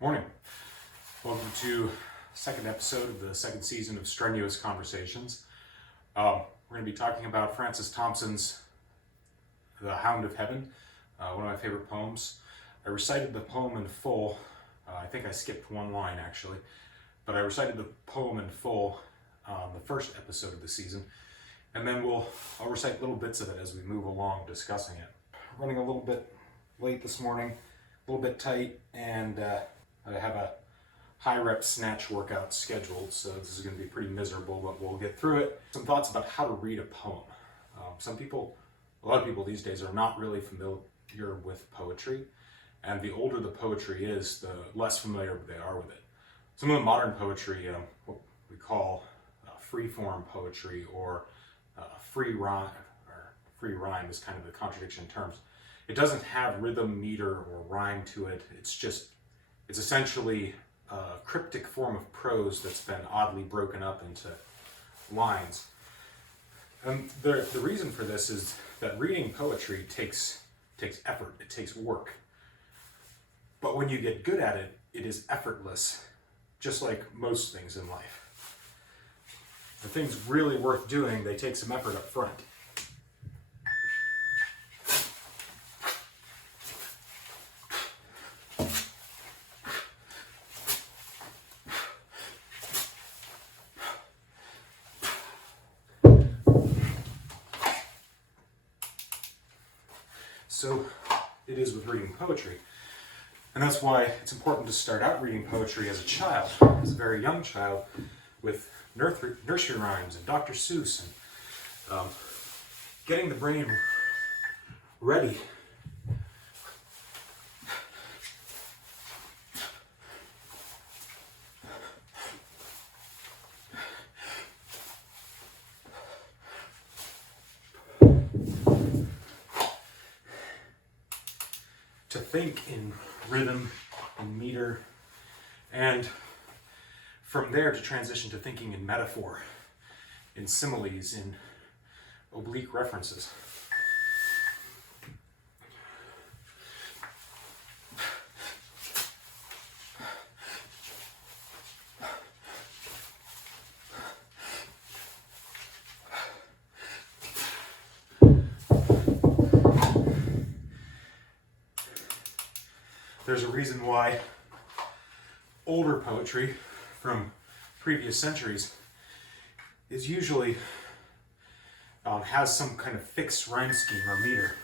Morning. Welcome to second episode of the second season of Strenuous Conversations. We're going to be talking about Francis Thompson's The Hound of Heaven, one of my favorite poems. I recited the poem in full. I think I skipped one line actually, but I recited the poem in full the first episode of the season, and then I'll recite little bits of it as we move along discussing it. Running a little bit late this morning, a little bit tight, and I have a high rep snatch workout scheduled, so this is going to be pretty miserable, but we'll get through it. Some thoughts about how to read a poem. A lot of people these days are not really familiar with poetry, and the older the poetry is, the less familiar they are with it. Some of the modern poetry, what we call free-form poetry or free rhyme is kind of the contradiction in terms. It doesn't have rhythm, meter, or rhyme to it. It's essentially a cryptic form of prose that's been oddly broken up into lines. And the reason for this is that reading poetry takes effort, it takes work. But when you get good at it, it is effortless, just like most things in life. The things really worth doing, they take some effort up front. So it is with reading poetry. And that's why it's important to start out reading poetry as a child, as a very young child, with nursery rhymes and Dr. Seuss, and getting the brain ready. To think in rhythm and meter, and from there to transition to thinking in metaphor, in similes, in oblique references. There's a reason why older poetry from previous centuries is usually has some kind of fixed rhyme scheme or meter.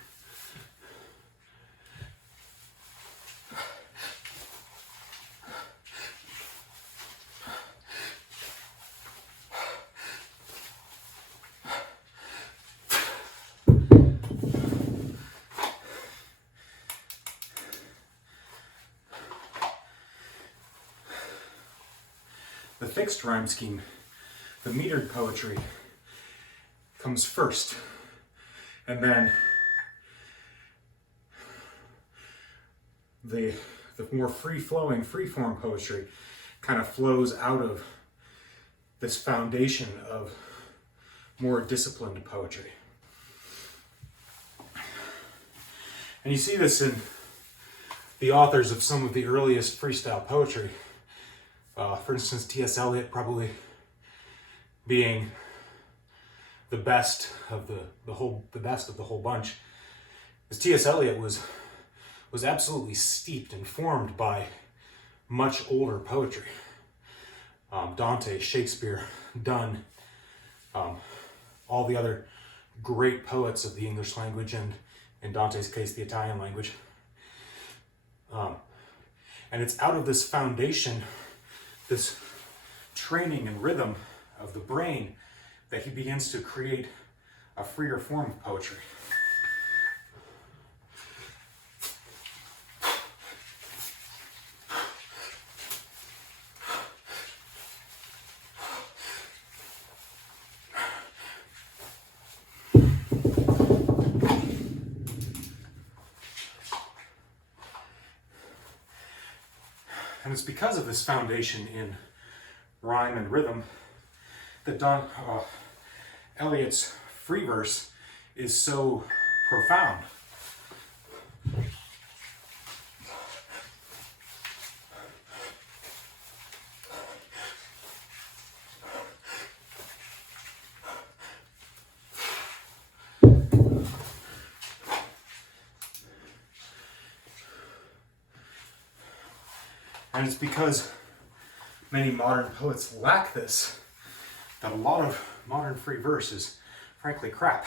The fixed rhyme scheme, the metered poetry, comes first, and then the more free-flowing, free-form poetry kind of flows out of this foundation of more disciplined poetry. And you see this in the authors of some of the earliest freestyle poetry. For instance, T.S. Eliot probably being the best of the whole bunch. Because T.S. Eliot was absolutely steeped and formed by much older poetry. Dante, Shakespeare, Donne, all the other great poets of the English language, and in Dante's case, the Italian language. And it's out of this foundation, this training and rhythm of the brain, that he begins to create a freer form of poetry. And it's because of this foundation in rhyme and rhythm that Eliot's free verse is so profound. And it's because many modern poets lack this that a lot of modern free verse is frankly crap.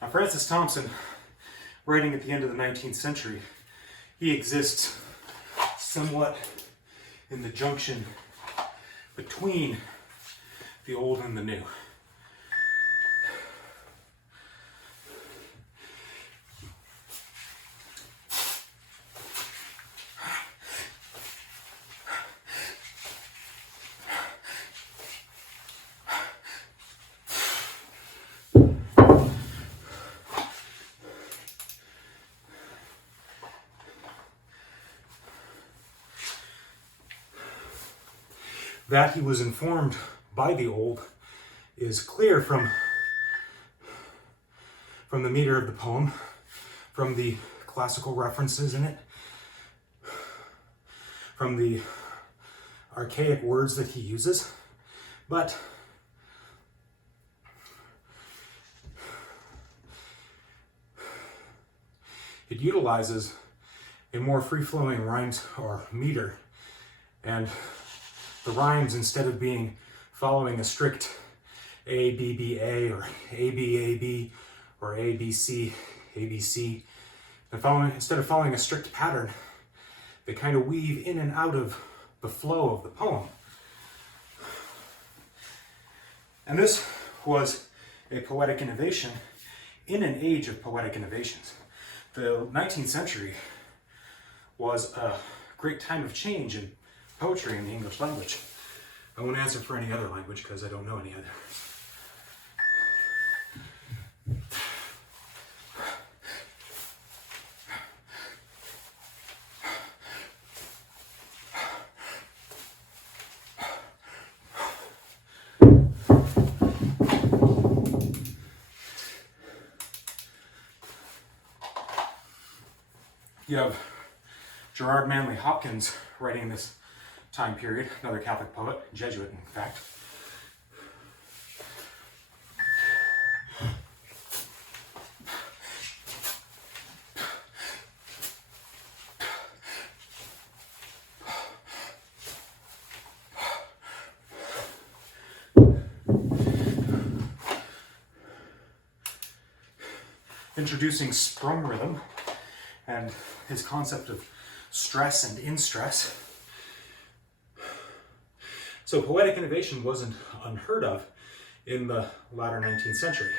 Now, Francis Thompson, writing at the end of the 19th century, he exists somewhat in the junction between the old and the new. That he was informed by the old is clear from the meter of the poem, from the classical references in it, from the archaic words that he uses, but it utilizes a more free-flowing rhymes or meter, and the rhymes, instead of being following a strict A, B, B, A, or A, B, A, B, or A, B, C, A, B, C, and instead of following a strict pattern, they kind of weave in and out of the flow of the poem. And this was a poetic innovation in an age of poetic innovations. The 19th century was a great time of change in poetry in the English language. I won't answer for any other language because I don't know any other. You have Gerard Manley Hopkins writing this time period, another Catholic poet, Jesuit in fact. Introducing sprung rhythm and his concept of stress and in stress. So poetic innovation wasn't unheard of in the latter 19th century.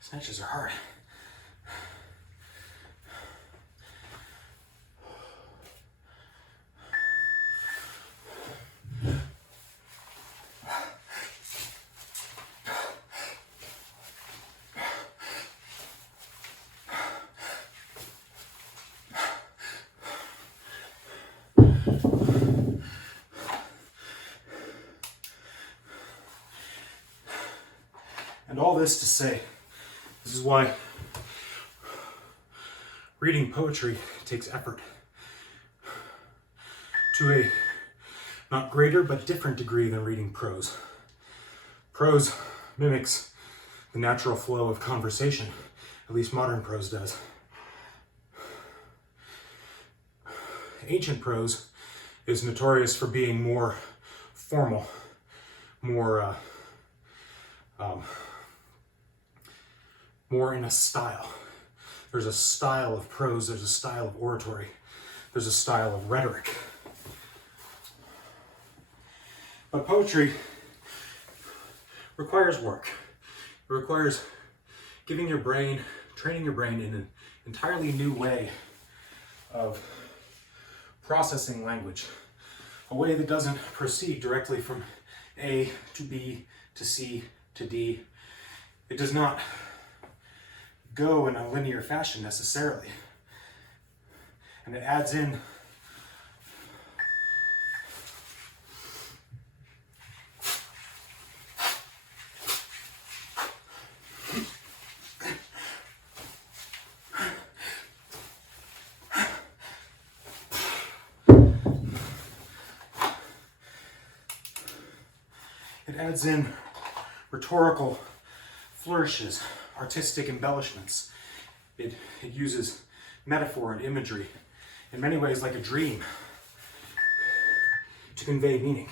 Snatches are hard. And all this to say, this is why reading poetry takes effort to a not greater but different degree than reading prose. Prose mimics the natural flow of conversation, at least modern prose does. Ancient prose is notorious for being more formal, more in a style. There's a style of prose, there's a style of oratory, there's a style of rhetoric. But poetry requires work. It requires training your brain in an entirely new way of processing language. A way that doesn't proceed directly from A to B to C to D, it does not go in a linear fashion necessarily. And it adds in rhetorical flourishes, artistic embellishments. It uses metaphor and imagery, in many ways like a dream, to convey meaning.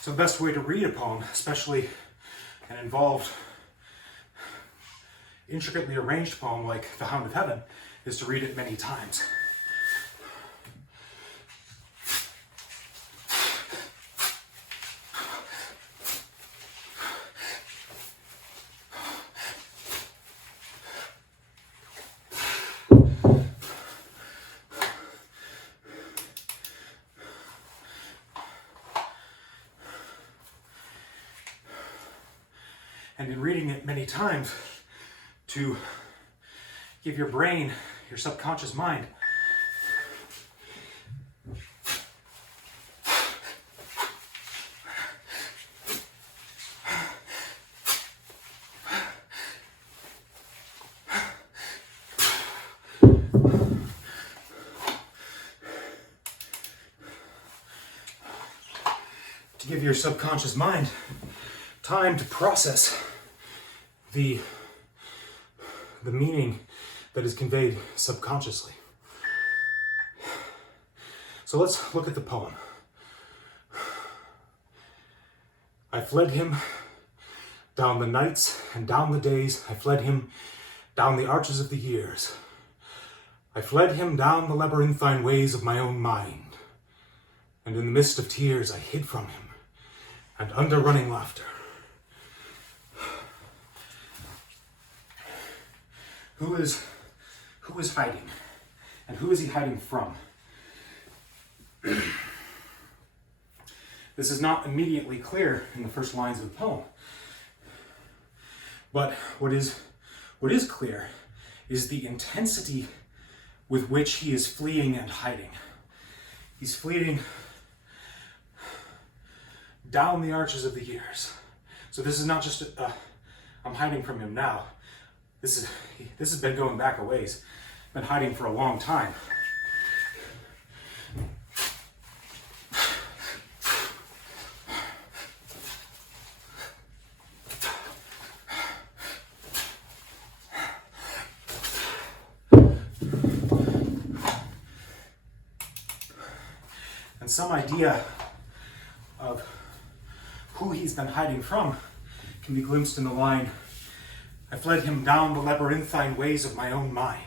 So the best way to read a poem, especially an involved, intricately arranged poem like The Hound of Heaven, is to read it many times. And in reading it many times, to give your brain, your subconscious mind, time to process the meaning that is conveyed subconsciously. So let's look at the poem. I fled him down the nights and down the days. I fled him down the arches of the years. I fled him down the labyrinthine ways of my own mind. And in the midst of tears, I hid from him, and under running laughter. Who is hiding? And who is he hiding from? This is not immediately clear in the first lines of the poem. But what is clear is the intensity with which he is fleeing and hiding. He's fleeing down the arches of the years. So this is not just I'm hiding from him now. This has been going back a ways. Been hiding for a long time. And some idea of who he's been hiding from can be glimpsed in the line, I fled him down the labyrinthine ways of my own mind.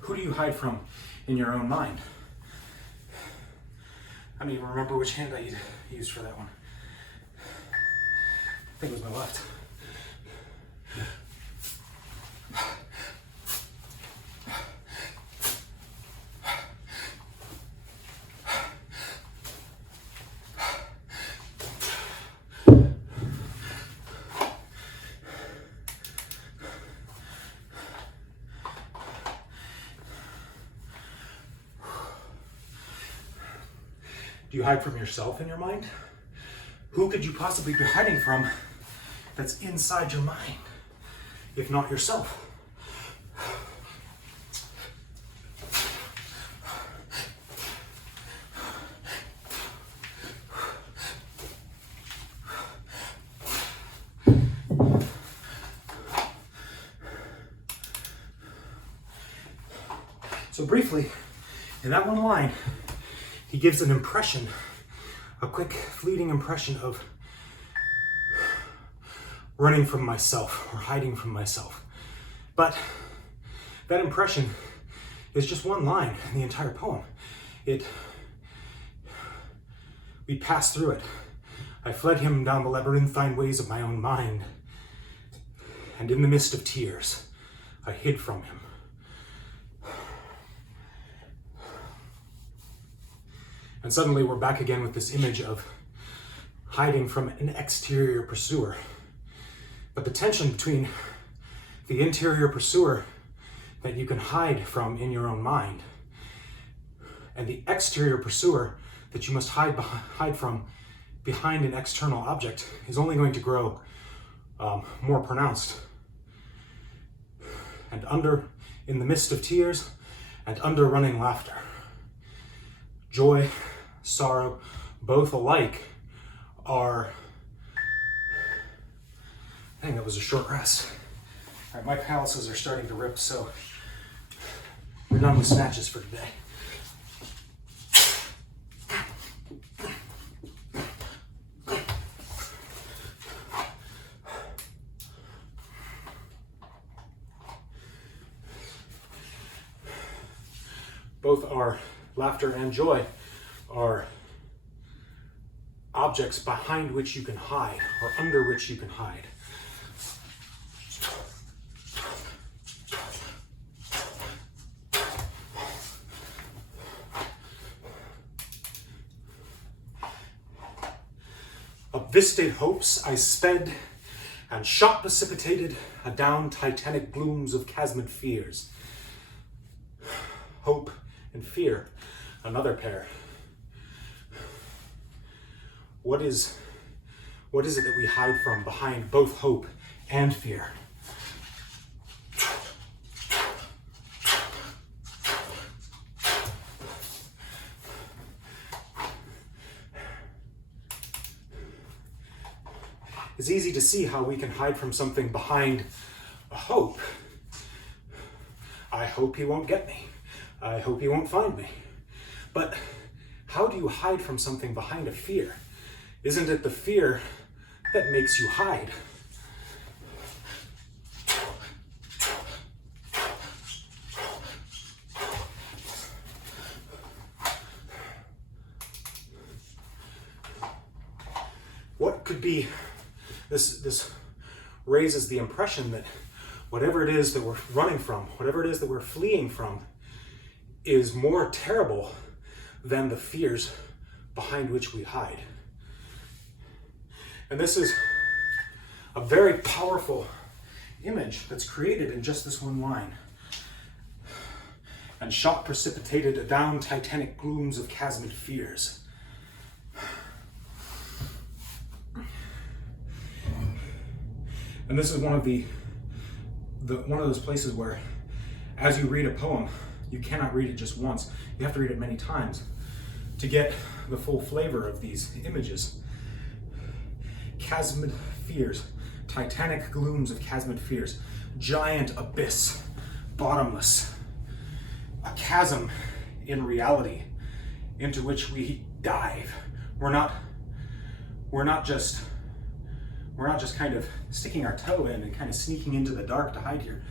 Who do you hide from in your own mind? I don't even remember which hand I used for that one. I think it was my left. Do you hide from yourself in your mind? Who could you possibly be hiding from that's inside your mind, if not yourself? So briefly, in that one line, he gives an impression, a quick, fleeting impression of running from myself or hiding from myself. But that impression is just one line in the entire poem. We passed through it. I fled him down the labyrinthine ways of my own mind, and in the mist of tears, I hid from him. And suddenly we're back again with this image of hiding from an exterior pursuer. But the tension between the interior pursuer that you can hide from in your own mind and the exterior pursuer that you must hide from behind an external object is only going to grow more pronounced. And in the midst of tears and under running laughter, joy, sorrow, both alike are... Dang, that was a short rest. All right, my calluses are starting to rip, so we're done with snatches for today. Both our laughter and joy are objects behind which you can hide or under which you can hide. Up visted hopes I sped, and shot precipitated adown titanic glooms of chasmed fears. Hope and fear, another pair. What is it that we hide from behind both hope and fear? It's easy to see how we can hide from something behind a hope. I hope he won't get me. I hope he won't find me. But how do you hide from something behind a fear? Isn't it the fear that makes you hide? What could be... This raises the impression that whatever it is that we're running from, whatever it is that we're fleeing from, is more terrible than the fears behind which we hide. And this is a very powerful image that's created in just this one line. And shot precipitated adown titanic glooms of chasmed fears. And this is one of those places where, as you read a poem, you cannot read it just once. You have to read it many times to get the full flavor of these images. Chasmed fears, titanic glooms of chasmed fears, giant abyss, bottomless, a chasm in reality into which we dive. We're not just kind of sticking our toe in and kind of sneaking into the dark to hide here.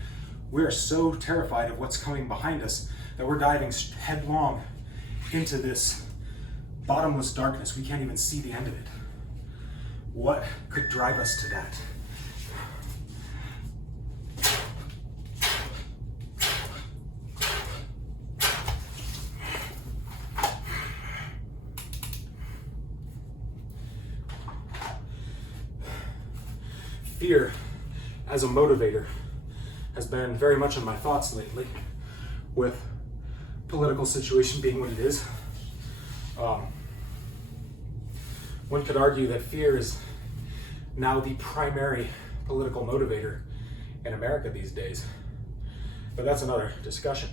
We are so terrified of what's coming behind us that we're diving headlong into this bottomless darkness. We can't even see the end of it. What could drive us to that? Fear as a motivator has been very much in my thoughts lately, with political situation being what it is. One could argue that fear is now the primary political motivator in America these days, but that's another discussion.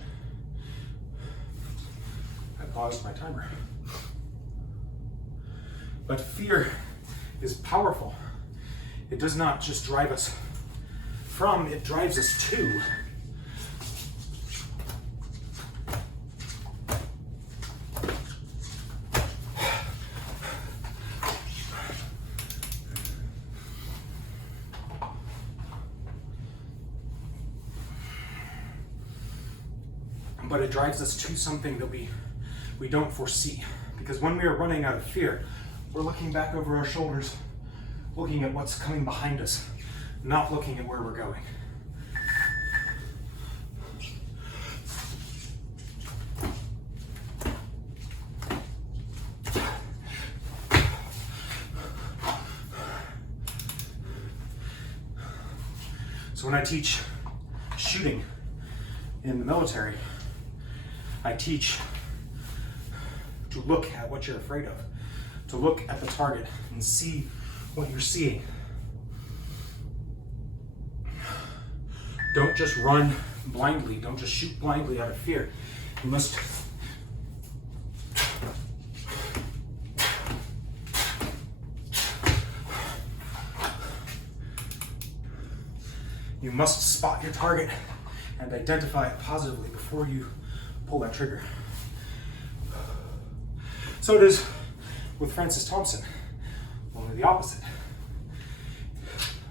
I paused my timer. But fear is powerful. It does not just drive us from, it drives us to. but it drives us to something that we don't foresee. Because when we are running out of fear, we're looking back over our shoulders, looking at what's coming behind us, not looking at where we're going. So when I teach shooting in the military, I teach to look at what you're afraid of, to look at the target and see what you're seeing. Don't just run blindly, don't just shoot blindly out of fear. You must spot your target and identify it positively before you pull that trigger. So it is with Francis Thompson, only the opposite.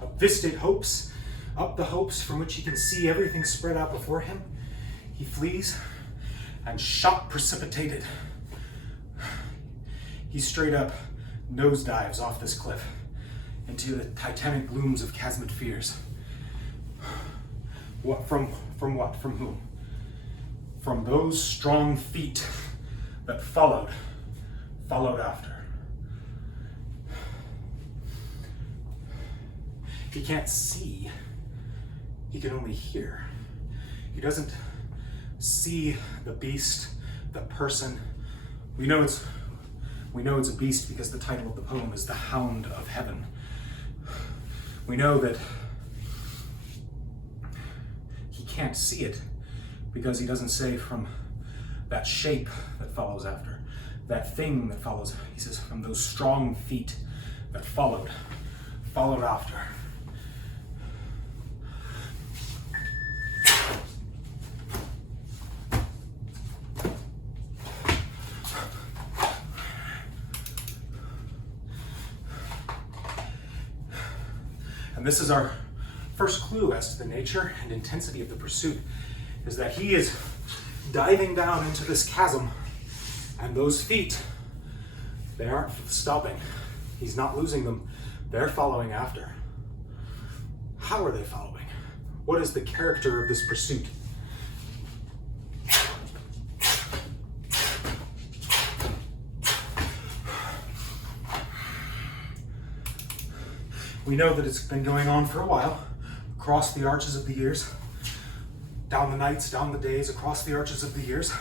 Up visted hopes, up the hopes from which he can see everything spread out before him, he flees, and shot precipitated, he straight up nosedives off this cliff into the titanic glooms of chasmed fears. What from what? From whom? From those strong feet that followed after. He can't see, he can only hear. He doesn't see the beast, the person. We know it's a beast because the title of the poem is The Hound of Heaven. We know that he can't see it because he doesn't say from that shape that follows after, that thing that follows. He says from those strong feet that followed after. And this is our first clue as to the nature and intensity of the pursuit, is that he is diving down into this chasm, and those feet, they aren't stopping. He's not losing them. They're following after. How are they following? What is the character of this pursuit? We know that it's been going on for a while, across the arches of the years, down the nights, down the days, across the arches of the years.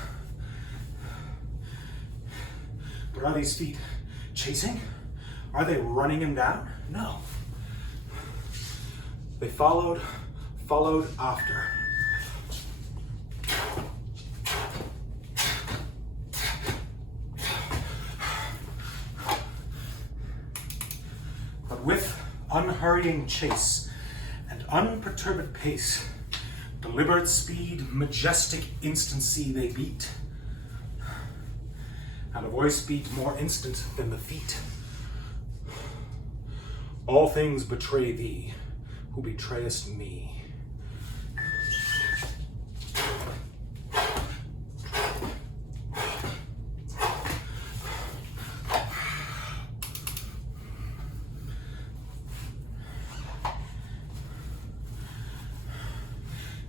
But are these feet chasing? Are they running him down? No. They followed after. But with unhurrying chase and unperturbed pace, deliberate speed, majestic instancy they beat, and a voice beat more instant than the feet. All things betray thee, who betrayest me.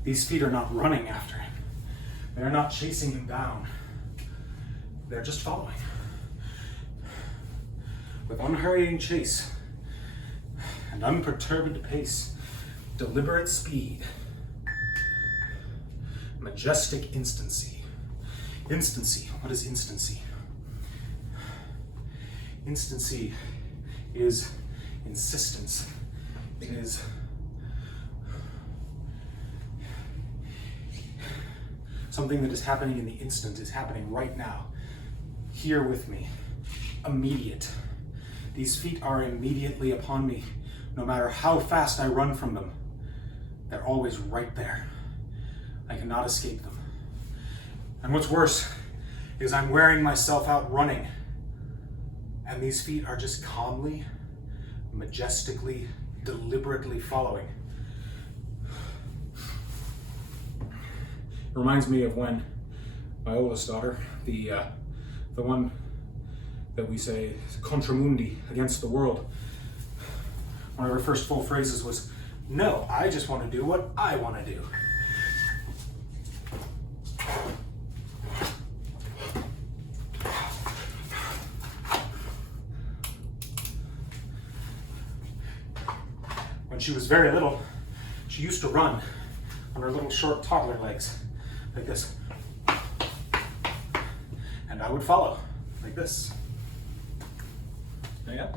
These feet are not running after him. They're not chasing him down. They're just following. With unhurrying chase and unperturbed pace, deliberate speed, majestic instancy. Instancy, what is instancy? Instancy is insistence. It is something that is happening in the instant, is happening right now, here with me, immediate. These feet are immediately upon me, no matter how fast I run from them. They're always right there. I cannot escape them. And what's worse is I'm wearing myself out running, and these feet are just calmly, majestically, deliberately following. It reminds me of when my oldest daughter, the one that we say contra mundi, against the world. One of her first full phrases was, "No, I just want to do what I want to do." When she was very little, she used to run on her little short toddler legs, like this. And I would follow, like this. Yeah,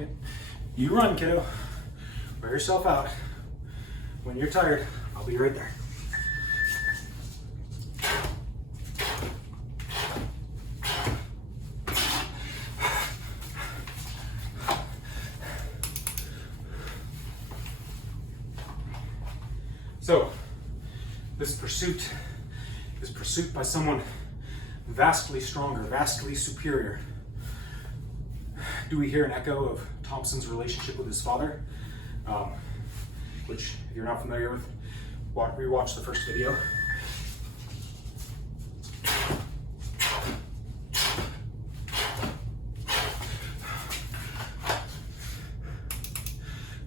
you run, kiddo. Wear yourself out. When you're tired, I'll be right there. So, this pursuit is pursuit by someone vastly stronger, vastly superior. Do we hear an echo of Thompson's relationship with his father? Which, if you're not familiar with, rewatch the first video.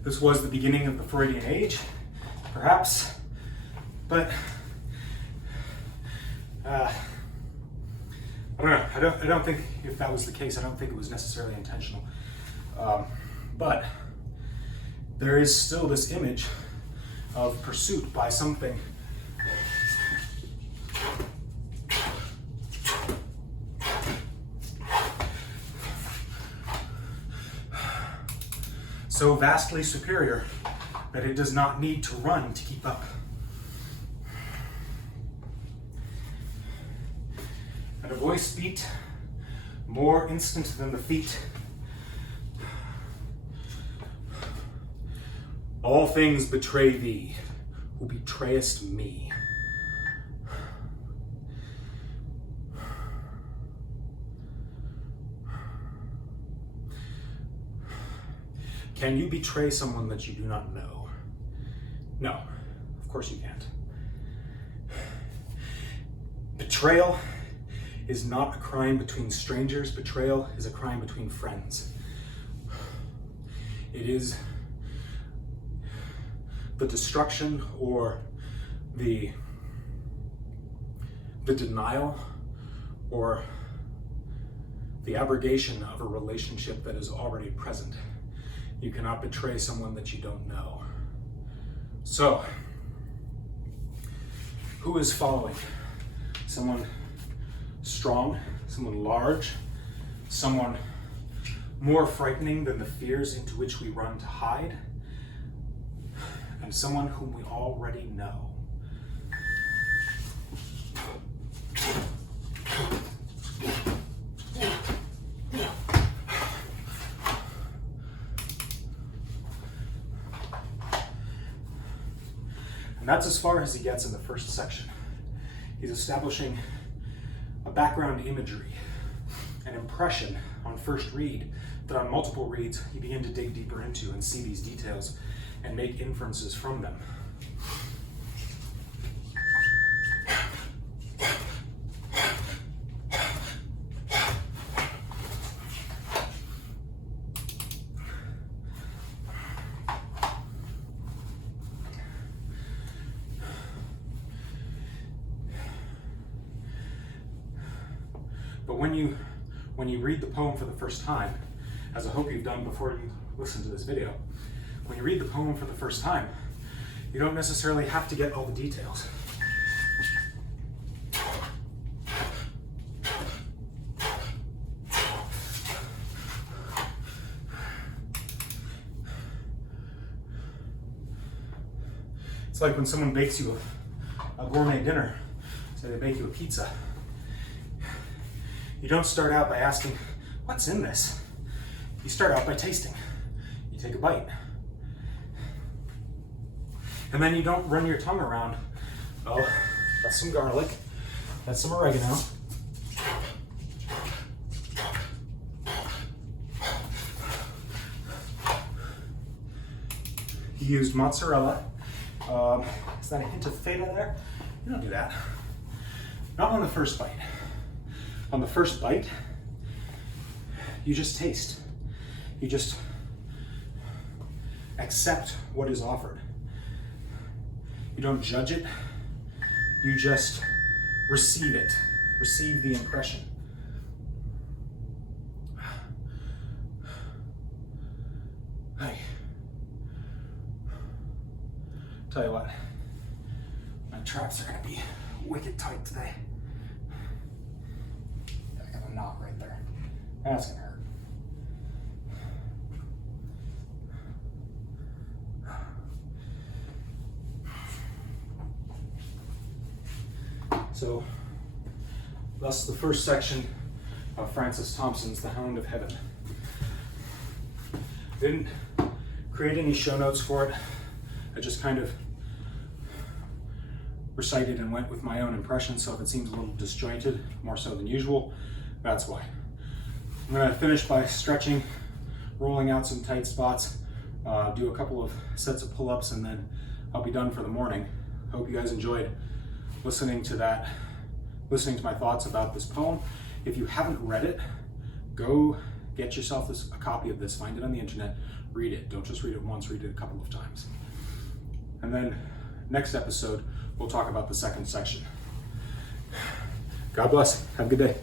This was the beginning of the Freudian age, perhaps, but I don't know. I don't think if that was the case, I don't think it was necessarily intentional. But there is still this image of pursuit by something so vastly superior that it does not need to run to keep up. And a voice beat more instant than the feet. All things betray thee, who betrayest me. Can you betray someone that you do not know? No, of course you can't. Betrayal is not a crime between strangers. Betrayal is a crime between friends. It is the destruction or the denial or the abrogation of a relationship that is already present. You cannot betray someone that you don't know. So, who is following? Someone strong, someone large, someone more frightening than the fears into which we run to hide, and someone whom we already know. And that's as far as he gets in the first section. He's establishing a background imagery, an impression on first read that on multiple reads you begin to dig deeper into and see these details and make inferences from them. But when you read the poem for the first time, as I hope you've done before you listen to this video, when you read the poem for the first time, you don't necessarily have to get all the details. It's like when someone bakes you a gourmet dinner, so they bake you a pizza. You don't start out by asking, what's in this? You start out by tasting. You take a bite. And then you don't run your tongue around, oh, that's some garlic, that's some oregano. You used mozzarella. Is that a hint of feta there? You don't do that. Not on the first bite. On the first bite, you just taste. You just accept what is offered. You don't judge it. You just receive it. Receive the impression. Hey. Tell you what, my traps are gonna be wicked tight today. I got a knot right there. That's gonna hurt. So, that's the first section of Francis Thompson's The Hound of Heaven. Didn't create any show notes for it. I just kind of recited and went with my own impression, so if it seems a little disjointed, more so than usual, that's why. I'm gonna finish by stretching, rolling out some tight spots, do a couple of sets of pull-ups, and then I'll be done for the morning. Hope you guys enjoyed listening to my thoughts about this poem. If you haven't read it, go get yourself a copy of this, find it on the internet, read it. Don't just read it once, read it a couple of times. And then next episode, we'll talk about the second section. God bless. Have a good day.